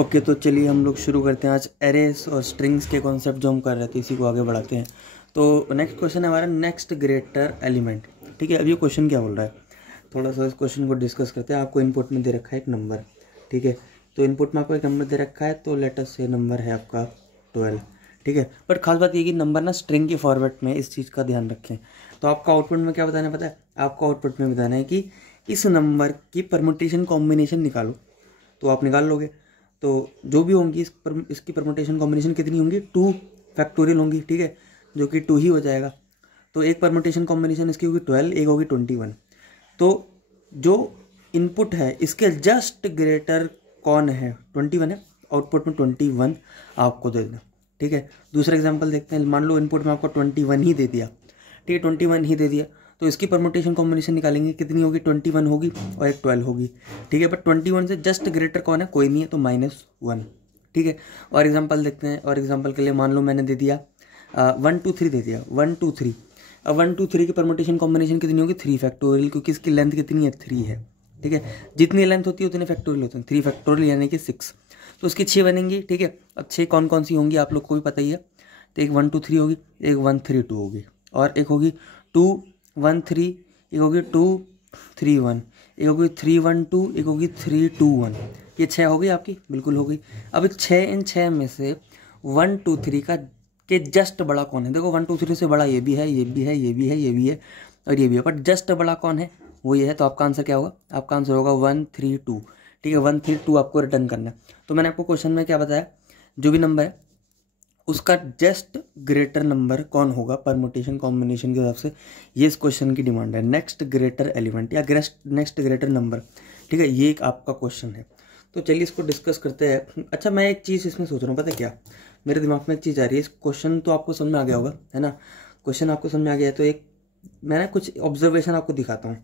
Okay, तो चलिए हम लोग शुरू करते हैं। आज एरेस और स्ट्रिंग्स के कॉन्सेप्ट जो हम कर रहे थे इसी को आगे बढ़ाते हैं। तो नेक्स्ट क्वेश्चन है हमारा नेक्स्ट ग्रेटर एलिमेंट। ठीक है, अब ये क्वेश्चन क्या बोल रहा है, थोड़ा सा इस क्वेश्चन को डिस्कस करते हैं। आपको इनपुट में दे रखा है एक नंबर, ठीक है। तो इनपुट में आपको एक नंबर दे रखा है, तो लेट अस से नंबर है आपका 12, ठीक है। बट खास बात ये कि नंबर ना स्ट्रिंग के फॉर्मेट में, इस चीज़ का ध्यान रखें। तो आपका आउटपुट में क्या बताना है पता है, आपको आउटपुट में बताना है कि इस नंबर की परमुटेशन कॉम्बिनेशन निकालो। तो आप निकाल लोगे, तो जो भी होंगी इसकी परमुटेशन कॉम्बिनेशन कितनी होंगी, 2 फैक्टोरियल होंगी, ठीक है, जो कि 2 ही हो जाएगा। तो एक परमुटेशन कॉम्बिनेशन इसकी होगी 12, एक होगी 21। तो जो इनपुट है इसके जस्ट ग्रेटर कौन है, 21 है। आउटपुट में 21 आपको दे देना, ठीक है। दूसरा एग्जांपल देखते हैं। मान लो इनपुट में आपको 21 ही दे दिया, ठीक है, 21 ही दे दिया, तो इसकी परमुटेशन कॉम्बिनेशन निकालेंगे, कितनी होगी, 21 होगी और एक 12 होगी, ठीक है। बट 21 से जस्ट ग्रेटर कौन है, कोई नहीं है, तो -1, ठीक है। और एग्जांपल देखते हैं। और एग्जांपल के लिए मान लो मैंने दे दिया 1 2 3 दे दिया, 1 2 3। अब 1 2 3 की परमुटेशन कॉम्बिनेशन कितनी होगी, 3 फैक्टोरियल, क्योंकि इसकी लेंथ कितनी है, 3 है, ठीक है। जितनी लेंथ होती है उतने फैक्टोरियल होते हैं, 3 फैक्टोरियल यानी कि 6। तो उसकी 6 बनेंगी, ठीक है। अब 6 कौन कौन सी होंगी आप लोग को भी पता ही है। तो एक 1 2 3 होगी, एक 1 3 2 होगी, और एक होगी 2 1 3, एक होगी 2 3 1, एक होगी 3 1 2, एक होगी 3 2 1। ये 6 हो गई आपकी, बिल्कुल हो गई। अब इन 6 में से 1 2 3 का के जस्ट बड़ा कौन है। देखो 1 2 3 से बड़ा ये भी है, ये भी है, ये भी है, ये भी है और ये भी है, बट जस्ट बड़ा कौन है, वो ये है। तो आपका आंसर क्या होगा, आपका आंसर होगा 1 3 2, ठीक है। 1 3 2 आपको रिटर्न करना है। तो मैंने आपको क्वेश्चन में क्या बताया, जो भी नंबर है उसका जस्ट ग्रेटर नंबर कौन होगा परमुटेशन कॉम्बिनेशन के हिसाब से, ये इस क्वेश्चन की डिमांड है। नेक्स्ट ग्रेटर एलिमेंट या नेक्स्ट ग्रेटर नंबर, ठीक है, ये एक आपका क्वेश्चन है। तो चलिए इसको डिस्कस करते हैं। अच्छा, मैं एक चीज़ इसमें सोच रहा हूँ, पता है क्या, मेरे दिमाग में एक चीज़ आ रही है। इस क्वेश्चन तो आपको समझ में आ गया होगा, है ना। क्वेश्चन आपको समझ में आ गया है, तो एक मैं ना कुछ ऑब्जर्वेशन आपको दिखाता हूँ।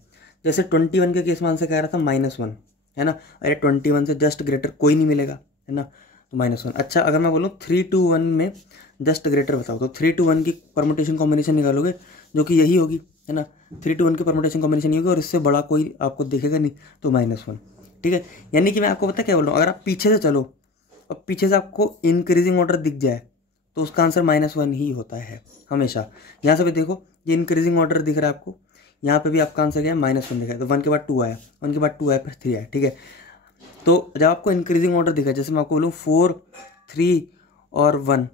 जैसे 21 के केस में आंसर कह रहा था -1, है ना। अरे 21 से जस्ट ग्रेटर कोई नहीं मिलेगा, है ना, तो -1। अच्छा, अगर मैं बोलूँ 3 2 1 में जस्ट ग्रेटर बताओ, तो 3 2 1 की परमुटेशन कॉम्बिनेशन निकालोगे, जो कि यही होगी, है ना। 3 2 1 की परमुटेशन कॉम्बिनेशन नहीं होगी और इससे बड़ा कोई आपको दिखेगा नहीं, तो -1, ठीक है। यानी कि मैं आपको पता क्या बोल रहा हूँ, अगर आप पीछे से चलो और पीछे से आपको इंक्रीजिंग ऑर्डर दिख जाए, तो उसका आंसर -1 ही होता है हमेशा। यहाँ से भी देखो, ये इंक्रीजिंग ऑर्डर दिख रहा है आपको, यहाँ पे भी आपका आंसर क्या है, -1 दिखा है। तो 1 के बाद 2 आया, 1 के बाद 2 आया, फिर 3 आया, ठीक है। तो जब आपको इंक्रीजिंग ऑर्डर दिखा, जैसे मैं आपको बोलूँ 4 3 और 1,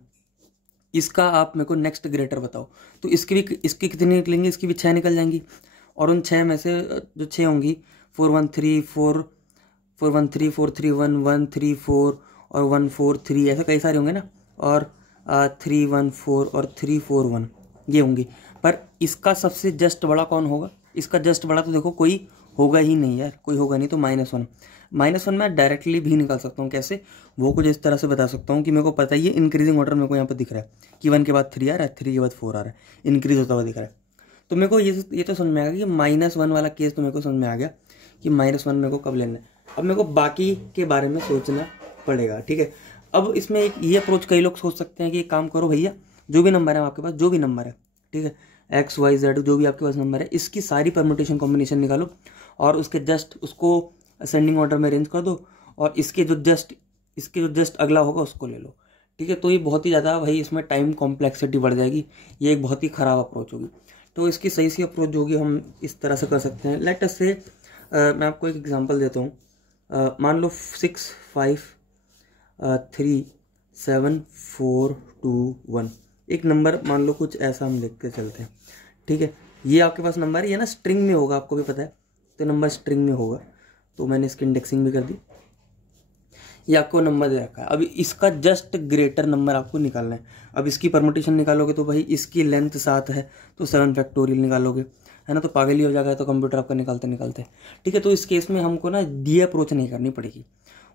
इसका आप मेरे को नेक्स्ट ग्रेटर बताओ, तो इसकी कितनी निकलेंगी, इसकी भी 6 निकल जाएंगी। और उन 6 में से जो 6 होंगी, 4 1 3 4 4 1 3 4 3 1 1 3 4 और 1 4 3, ऐसे कई सारे होंगे ना। और 3 1 4 और 3 4 1, ये होंगी। पर इसका सबसे जस्ट बड़ा कौन होगा, इसका जस्ट बड़ा तो देखो कोई होगा ही नहीं यार, कोई होगा नहीं। तो -1 मैं डायरेक्टली भी निकाल सकता हूँ। कैसे, वो कुछ इस तरह से बता सकता हूँ कि मेरे को पता ही है इंक्रीजिंग ऑर्डर मेरे को यहाँ पर दिख रहा है कि 1 के बाद 3 आ रहा है, 3 के बाद 4 आ रहा है, इंक्रीज होता हुआ दिख रहा है। तो मेरे को ये तो समझ में आ गया कि -1 वाला केस तो मेरे को समझ में आ गया कि -1 मेरे को कब लेना है। अब मेरे को बाकी के बारे में सोचना पड़ेगा, ठीक है। अब इसमें एक ये अप्रोच कई लोग सोच सकते हैं कि एक काम करो भैया, जो भी नंबर है आपके पास, जो भी नंबर है, ठीक है, X Y Z जो भी आपके पास नंबर है, इसकी सारी परमुटेशन कॉम्बिनेशन निकालो और उसके जस्ट उसको असेंडिंग ऑर्डर में अरेंज कर दो, और इसके जो जस्ट अगला होगा उसको ले लो, ठीक है। तो ये बहुत ही ज़्यादा भाई, इसमें टाइम कॉम्प्लेक्सिटी बढ़ जाएगी, ये एक बहुत ही ख़राब अप्रोच होगी। तो इसकी सही सी अप्रोच जो होगी हम इस तरह से कर सकते हैं। लेट अस से मैं आपको एक एग्जांपल देता हूँ। मान लो 6 5 3 7 4 2 1, एक नंबर मान लो कुछ ऐसा हम लिख के चलते हैं, ठीक है। ये आपके पास नंबर है, ये ना स्ट्रिंग में होगा, आपको भी पता है, तो नंबर स्ट्रिंग में होगा। तो मैंने इसकी इंडेक्सिंग भी कर दी, ये आपको नंबर दे रखा है। अब इसका जस्ट ग्रेटर नंबर आपको निकालना है। अब इसकी परमुटेशन निकालोगे तो भाई इसकी लेंथ 7 है, तो 7 फैक्टोरियल निकालोगे, है ना। तो पागल ही हो जाएगा तो कंप्यूटर आपका निकालते निकालते, ठीक है। तो इस केस में हमको ना ये अप्रोच नहीं करनी पड़ेगी,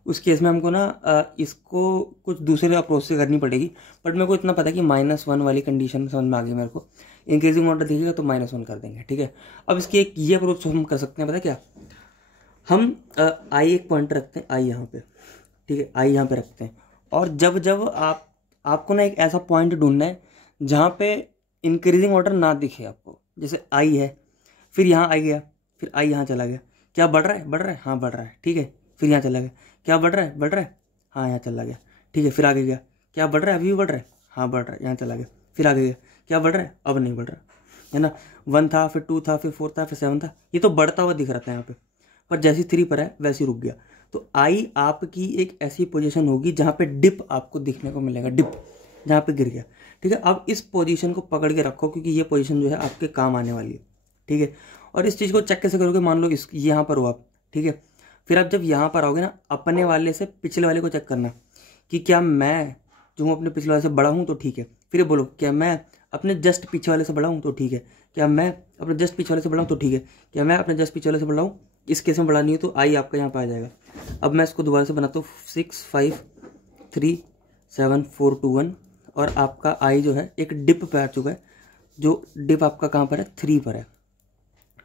उस केस में हमको ना इसको कुछ दूसरे अप्रोच से करनी पड़ेगी। बट मेरे को इतना पता है कि -1 वाली कंडीशन समझ में आ गई मेरे को। इंक्रीजिंग ऑर्डर दिखेगा तो -1 कर देंगे, ठीक है। अब इसकी एक ये अप्रोच हम कर सकते हैं, पता है क्या, हम आई एक पॉइंट रखते हैं, आई यहाँ पे, ठीक है, आई यहाँ पे रखते हैं। और जब जब आपको ना एक ऐसा पॉइंट ढूंढना है जहाँ पे इंक्रीजिंग ऑर्डर ना दिखे आपको। जैसे आई है, फिर यहाँ आई गया, फिर आई यहाँ चला गया, क्या बढ़ रहा है, बढ़ रहा है, हाँ बढ़ रहा है, ठीक है। फिर यहाँ चला गया, क्या बढ़ रहा है, बढ़ रहा है, हाँ यहाँ चला गया, ठीक है। फिर आगे गया, क्या बढ़ रहा है, अभी भी बढ़ रहा है, हाँ बढ़ रहा है, यहाँ चला गया। फिर आगे गया, क्या बढ़ रहा है, अब नहीं बढ़ रहा है ना। 1 था, फिर 2 था, फिर 4 था, फिर 7 था, ये तो बढ़ता हुआ दिख रहा था यहाँ पे, पर जैसी 3 पर है वैसे रुक गया। तो आई आपकी एक ऐसी पोजीशन होगी जहाँ पे डिप आपको दिखने को मिलेगा, डिप जहाँ पे गिर गया, ठीक है। अब इस पोजीशन को पकड़ के रखो, क्योंकि ये पोजीशन जो है आपके काम आने वाली है, ठीक है। और इस चीज़ को चेक कैसे करोगे, मान लो इस यहाँ पर हो आप, ठीक है। फिर आप जब यहाँ पर आओगे ना, अपने वाले से पिछले वाले को चेक करना कि क्या मैं जो हूँ अपने पिछले वाले से बड़ा हूँ तो ठीक है। फिर बोलो क्या मैं अपने जस्ट पीछे वाले से बड़ा हूँ तो ठीक है, क्या मैं अपने जस्ट पीछे वाले से बड़ा हूँ तो ठीक है, क्या मैं अपने जस्ट पीछे वाले से बड़ा हूँ। इस केस में बड़ा नहीं है तो आई आपका यहाँ पर आ जाएगा। अब मैं इसको दोबारा से बनाता हूँ, 6 5 3 7 4 2 1, और आपका आई जो है एक डिप पे आ चुका है, जो डिप आपका कहाँ पर है, 3 पर है,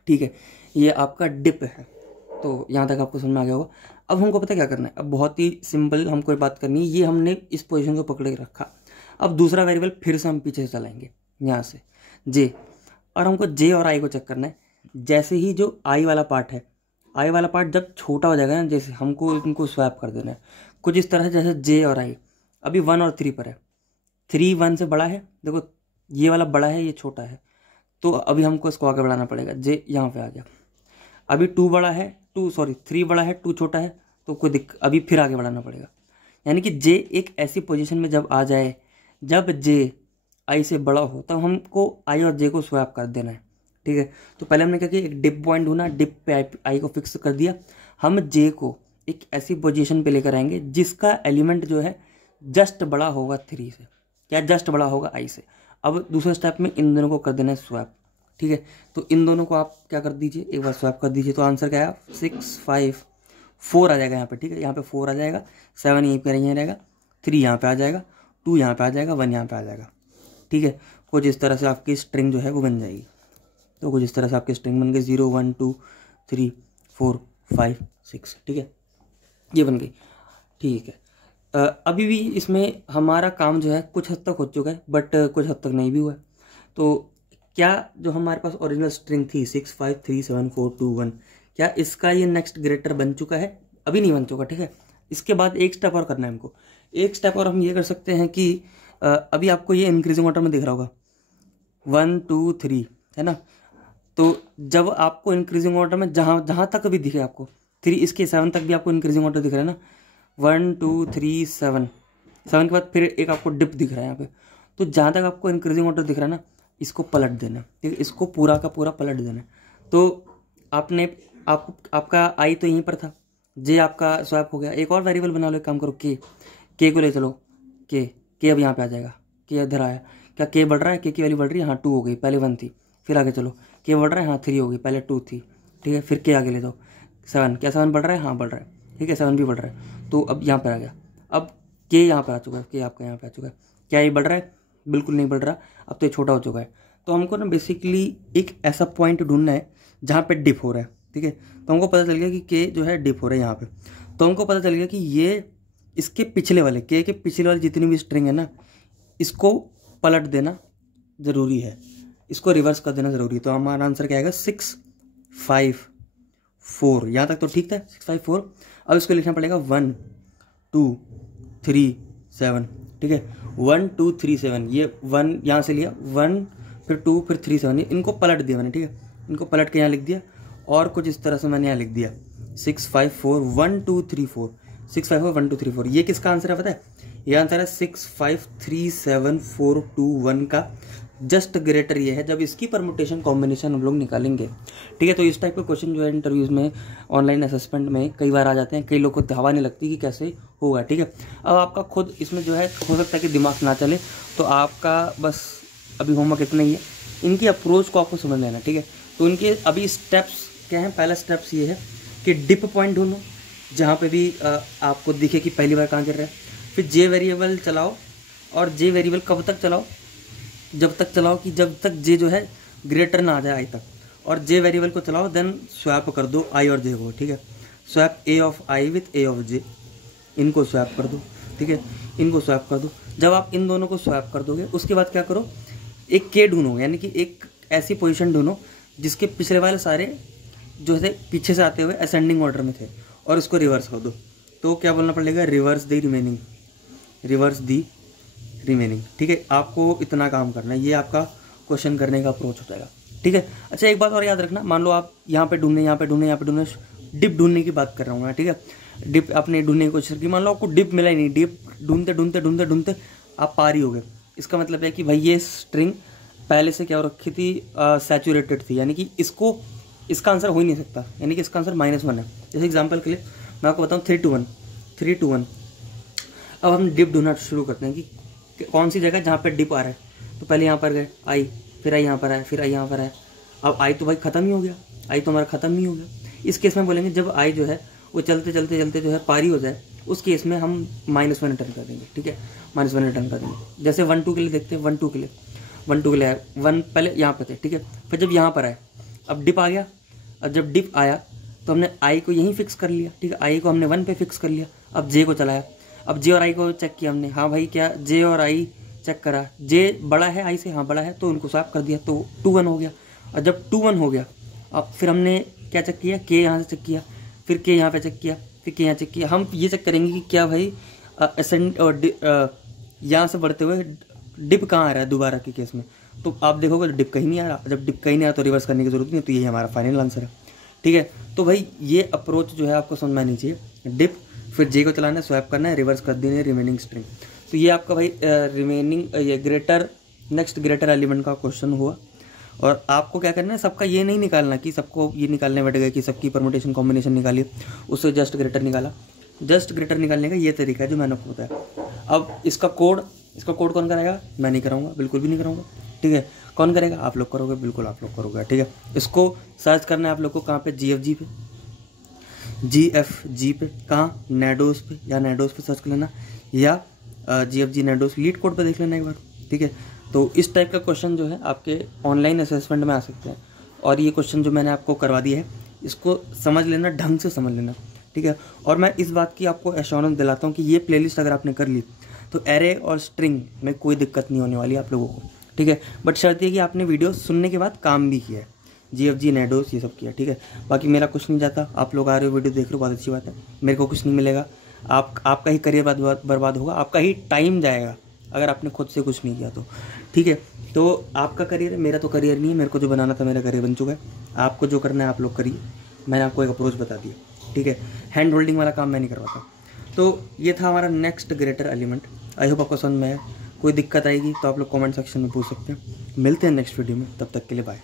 ठीक है। ये आपका डिप है। तो यहाँ तक आपको समझ में आ गया होगा। अब हमको पता क्या करना है, अब बहुत ही सिंपल हमको बात करनी है। ये हमने इस पोजीशन को पकड़ के रखा। अब दूसरा वेरिएबल फिर से हम पीछे से चलाएंगे, यहाँ से जे, और हमको जे और आई को चेक करना है। जैसे ही जो आई वाला पार्ट है, आई वाला पार्ट जब छोटा हो जाएगा ना, जैसे हमको इनको स्वैप कर देना है कुछ इस तरह से, जैसे जे और आई अभी 1 और 3 पर है। 3 1 से बड़ा है, देखो ये वाला बड़ा है, ये छोटा है, तो अभी हमको इसको आगे बढ़ाना पड़ेगा। जे यहाँ पे आ गया। अभी 2 बड़ा है, 3 बड़ा है, 2 छोटा है, तो कोई अभी फिर आगे बढ़ाना पड़ेगा। यानी कि जे एक ऐसी पोजीशन में जब आ जाए, जब जे आई से बड़ा हो, तब हमको आई और जे को स्वैप कर देना है, ठीक है। तो पहले हमने क्या किया, एक डिप पॉइंट ढूंढा, डिप पे आई को फिक्स कर दिया। हम जे को एक ऐसी पोजीशन पे लेकर आएंगे जिसका एलिमेंट जो है जस्ट बड़ा होगा 3 से, क्या जस्ट बड़ा होगा आई से। अब दूसरे स्टेप में इन दोनों को कर देना है स्वैप, ठीक है। तो इन दोनों को आप क्या कर दीजिए, एक बार स्वैप कर दीजिए। तो आंसर क्या है, 6 5 4 आ जाएगा यहाँ पे, ठीक है। यहाँ पे 4 आ जाएगा, 7 यहीं पर यहीं रहेगा, 3 यहाँ पे आ जाएगा, 2 यहाँ पे आ जाएगा, 1 यहाँ पे आ जाएगा, ठीक है। कुछ इस तरह से आपकी स्ट्रिंग जो है वो बन जाएगी। तो कुछ इस तरह से आपकी स्ट्रिंग बन गई, 0 1 2 3 4 5 6, ठीक है, ये बन गई, ठीक है। अभी भी इसमें हमारा काम जो है कुछ हद तक हो चुका है, बट कुछ हद तक नहीं भी हुआ है। तो क्या जो हमारे पास ओरिजिनल स्ट्रिंग थी 6 5 3 7 4 2 1, क्या इसका ये नेक्स्ट ग्रेटर बन चुका है? अभी नहीं बन चुका, ठीक है। इसके बाद एक स्टेप और करना है हमको। एक स्टेप और हम ये कर सकते हैं कि अभी आपको ये इंक्रीजिंग ऑर्डर में दिख रहा होगा 1 2 3, है ना। तो जब आपको इंक्रीजिंग ऑर्डर में जहाँ तक भी दिखे आपको 3, इसके 7 तक भी आपको इंक्रीजिंग ऑर्डर दिख रहा है ना, 1 2 3 7 के बाद फिर एक आपको डिप दिख रहा है यहाँ पे। तो जहाँ तक आपको इंक्रीजिंग ऑर्डर दिख रहा है ना, इसको पलट देना, ठीक है, इसको पूरा का पूरा पलट देना। तो आपने आपका आई तो यहीं पर था, जे आपका स्वैप हो गया। एक और वेरिएबल बना लो, एक काम करो, के को ले चलो, के अब यहाँ पे आ जाएगा, के इधर आया। क्या के बढ़ रहा है, के की वैल्यू बढ़ रही है, हाँ 2 हो गई, पहले 1 थी। फिर आगे चलो, के बढ़ रहा है, हाँ 3 हो गई, पहले 2 थी, ठीक है। फिर के आगे ले दो, 7, क्या 7 बढ़ रहा है, हाँ बढ़ रहा है, ठीक है, 7 भी बढ़ रहा है। तो अब यहाँ पर आ गया, अब के यहाँ पर आ चुका है, के आपका यहाँ पर आ चुका है। क्या ये बढ़ रहा है? बिल्कुल नहीं बढ़ रहा, अब तो ये छोटा हो चुका है। तो हमको ना बेसिकली एक ऐसा पॉइंट ढूंढना है जहाँ पे डिप हो रहा है, ठीक है। तो हमको पता चल गया कि के जो है डिप हो रहा है यहाँ पे। तो हमको पता चल गया कि ये इसके पिछले वाले, के पिछले वाले जितनी भी स्ट्रिंग है ना, इसको पलट देना ज़रूरी है, इसको रिवर्स कर देना ज़रूरी है। तो हमारा आंसर क्या आएगा, 6 5 4। यहाँ तक तो ठीक था, 6 5 4। अब इसको लिखना पड़ेगा 1 2 3 7, ठीक है। 1 2 3 7, ये 1 यहाँ से लिया, 1 फिर 2 फिर 3 7, इनको पलट दिया मैंने, ठीक है। इनको पलट के यहाँ लिख दिया, और कुछ इस तरह से मैंने यहाँ लिख दिया 6 5 4 1 2 3 4, 6 5 4 1 2 3 4। ये किसका आंसर है पता है? ये आंसर है 6 5 3 7 4 2 1 का जस्ट ग्रेटर ये है, जब इसकी परमुटेशन कॉम्बिनेशन हम लोग निकालेंगे, ठीक है। तो इस टाइप के क्वेश्चन जो है इंटरव्यूज़ में, ऑनलाइन असेसमेंट में कई बार आ जाते हैं, कई लोग को हवा नहीं लगती कि कैसे होगा, ठीक है। अब आपका खुद इसमें जो है हो सकता है कि दिमाग ना चले, तो आपका बस अभी होमवर्क इतना ही है, इनकी अप्रोच को आपको समझ लेना, ठीक है। तो इनके अभी स्टेप्स क्या हैं? पहला स्टेप्स ये है कि डिप पॉइंट ढूंढो जहाँ पे भी आपको दिखे कि पहली बार कहाँ गिर रहा है। फिर जे वेरिएबल चलाओ, और जे वेरिएबल कब तक चलाओ? जब तक चलाओ कि जब तक जे जो है ग्रेटर ना आ जाए आई तक, और जे वेरिएबल को चलाओ, देन स्वैप कर दो आई और जे को, ठीक है। Swap A of I with A of J, इनको स्वैप कर दो, ठीक है, इनको स्वैप कर दो। जब आप इन दोनों को स्वैप कर दोगे, उसके बाद क्या करो, एक के ढूंढो, यानी कि एक ऐसी पोजीशन ढूंढो जिसके पिछले वाले सारे जो है पीछे से आते हुए असेंडिंग ऑर्डर में थे, और इसको रिवर्स कर दो। तो क्या बोलना पड़ेगा, reverse the remaining, reverse the remaining. ठीक है, आपको इतना काम करना है, ये आपका क्वेश्चन करने का अप्रोच हो जाएगा। ठीक है, अच्छा एक बात और याद रखना, मान लो आप यहाँ पे ढूंढने, यहाँ पे ढूंढने, यहाँ पे ढूंढने, डिप ढूंढने की बात कर रहा हूँ मैं। ठीक है, डिप आपने ढूंढने की कोशिश की, मान लो आपको डिप मिला ही नहीं, डिप ढूंढते ढूंढते ढूंढते ढूंढते आप पार ही हो गए। इसका मतलब है कि भाई ये स्ट्रिंग पहले से क्या हो रखी थी, सैचुरेटेड थी, यानी कि इसका आंसर हो ही नहीं सकता, यानी कि इसका आंसर -1 है। जैसे एग्जाम्पल के लिए मैं आपको बताऊँ 3 to 1। अब हम डिप ढूंढना शुरू करते हैं कि कौन सी जगह जहाँ पे डिप आ रहा है। तो पहले यहाँ पर गए आई, फिर आई यहाँ पर आए, फिर आई यहाँ पर आए। अब आई तो भाई खत्म ही हो गया, आई तो हमारा खत्म ही हो गया। इस केस में बोलेंगे जब आई जो है वो चलते चलते चलते जो है पारी हो जाए, उस केस में हम -1 रिटर्न कर देंगे। ठीक है, -1 रिटर्न कर देंगे। जैसे 1 2 के लिए देखते हैं, 1 2 के लिए आए, 1 पहले यहाँ पे थे। ठीक है, फिर जब यहाँ पर आए, अब डिप आ गया। अब जब डिप आया तो हमने आई को यहीं फिक्स कर लिया। ठीक है, आई को हमने 1 पे फिक्स कर लिया। अब जे को चलाया, अब जे और आई को चेक किया हमने, हाँ भाई क्या जे और आई चेक करा, जे बड़ा है आई से, हाँ बड़ा है, तो उनको साफ कर दिया, तो 2 1 हो गया। और जब 2 1 हो गया, अब फिर हमने क्या चेक किया, के यहाँ से चेक किया, फिर के यहाँ पे चेक किया, फिर के यहाँ चेक किया। हम ये चेक करेंगे कि क्या भाई असेंड और यहाँ से बढ़ते हुए डिप कहाँ आ रहा है दोबारा के केस में। तो आप देखोगे तो डिप कहीं नहीं आ रहा। जब डिप कहीं नहीं आया तो रिवर्स करने की जरूरत नहीं, तो यही हमारा फाइनल आंसर है। ठीक है, तो भाई ये अप्रोच जो है आपको समझ में आनी चाहिए। डिप, फिर जे को चलाना है, स्वैप करना है, रिवर्स कर देना है रिमेनिंग स्ट्रिंग। तो ये आपका भाई रिमेनिंग ये नेक्स्ट ग्रेटर एलिमेंट का क्वेश्चन हुआ। और आपको क्या करना है, सबका ये नहीं निकालना कि सबको ये निकालने बैठ गए कि सबकी परमुटेशन कॉम्बिनेशन निकाली, उससे जस्ट ग्रेटर निकाला। जस्ट ग्रेटर निकालने का ये तरीका है जो मैंने आपको बताया। अब इसका कोड कौन कराएगा, मैं नहीं कराऊंगा, बिल्कुल भी नहीं कराऊंगा। ठीक है, कौन करेगा, आप लोग करोगे, बिल्कुल आप लोग करोगे। ठीक है, इसको सर्च करना है आप लोग को कहाँ पे, GFG पे, GFG पे, कहाँ, नेडोस पे, या नेडोस पे सर्च कर लेना, या GFG नेडोस लीड कोड पे देख लेना एक बार। ठीक है, तो इस टाइप का क्वेश्चन जो है आपके ऑनलाइन असेसमेंट में आ सकते हैं। और ये क्वेश्चन जो मैंने आपको करवा दिया है, इसको समझ लेना, ढंग से समझ लेना। ठीक है, और मैं इस बात की आपको एश्योरेंस दिलाता हूँ कि ये प्लेलिस्ट अगर आपने कर ली तो एरे और स्ट्रिंग में कोई दिक्कत नहीं होने वाली आप लोगों को। ठीक है, बट शर्त ये कि आपने वीडियो सुनने के बाद काम भी किया है, GFG नेडोस ये सब किया। ठीक है, बाकी मेरा कुछ नहीं जाता, आप लोग आ रहे हो, वीडियो देख रहे हो, बहुत अच्छी बात है। मेरे को कुछ नहीं मिलेगा, आपका ही करियर बर्बाद होगा, आपका ही टाइम जाएगा अगर आपने खुद से कुछ नहीं किया तो। ठीक है, तो आपका करियर है, मेरा तो करियर नहीं है। मेरे को जो बनाना था मेरा करियर बन चुका है। आपको जो करना है आप लोग करिए, मैंने आपको एक अप्रोच बता दिया। ठीक है, हैंड होल्डिंग वाला काम मैं नहीं करवाता। तो ये था हमारा next greater element. I hope आपको समझ में आया। कोई दिक्कत आएगी तो आप लोग कमेंट सेक्शन में पूछ सकते हैं। मिलते हैं नेक्स्ट वीडियो में, तब तक के लिए बाय।